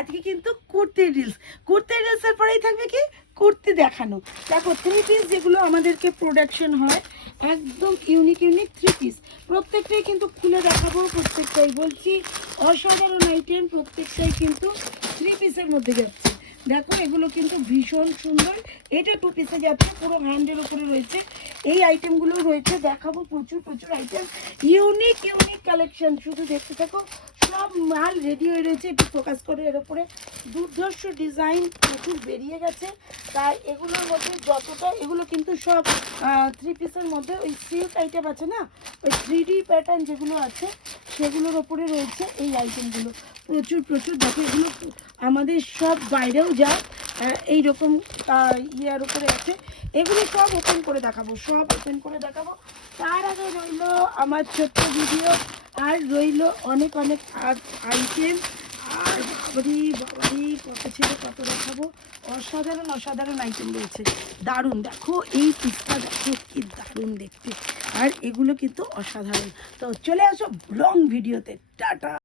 আজকে কিন্তু কুর্তির রিলসের পরেই থাকবে কি কুর্তি দেখানো। দেখো 3 পিস যেগুলো আমাদেরকে প্রোডাকশন হয়, একদম ইউনিক ইউনিক 3 পিস, প্রত্যেকটাই কিন্তু খুলে দেখাবো। প্রত্যেকটাই বলছি অসাধারণ আইটেম, প্রত্যেকটাই কিন্তু 3 পিসের মধ্যে যাচ্ছে। দেখো এগুলো কিন্তু ভীষণ সুন্দর। এটা 2 পিসে যাচ্ছে, পুরো হ্যান্ডের উপরে রয়েছে। এই আইটেমগুলো রয়েছে, দেখাবো প্রচুর প্রচুর আইটেম, ইউনিক ইউনিক কালেকশন। শুধু দেখতে থাকো, সব মাল রেডি হয়ে রয়েছে। একটু ফোকাস করে এর উপরে দুর্ধর্ষ ডিজাইন প্রচুর বেরিয়ে গেছে। তাই এগুলোর মধ্যে যতটা, এগুলো কিন্তু সব 3 পিসের মধ্যে ওই সিল্ক আইটেম আছে না, ওই 3D প্যাটার্ন যেগুলো আছে সেগুলোর ওপরে রয়েছে এই আইটেমগুলো। প্রচুর প্রচুর দেখো, এগুলো আমাদের সব বাইরেও যায় এইরকম ইয়ার উপরে আছে। এগুলো সব ওপেন করে দেখাবো, সব ওপেন করে দেখাবো। তার আগে রইল আমার ছোট্ট ভিডিও, আর রইল অনেক অনেক আইটেম। আর বাবারি বাবারি কত ছেলে কত দেখাবো, অসাধারণ অসাধারণ আইটেম রয়েছে। দারুণ, দেখো এই পিসটা দেখো কি দারুণ দেখতে, আর এগুলো কিন্তু অসাধারণ। তো চলে আসো লং ভিডিওতে। টাটা।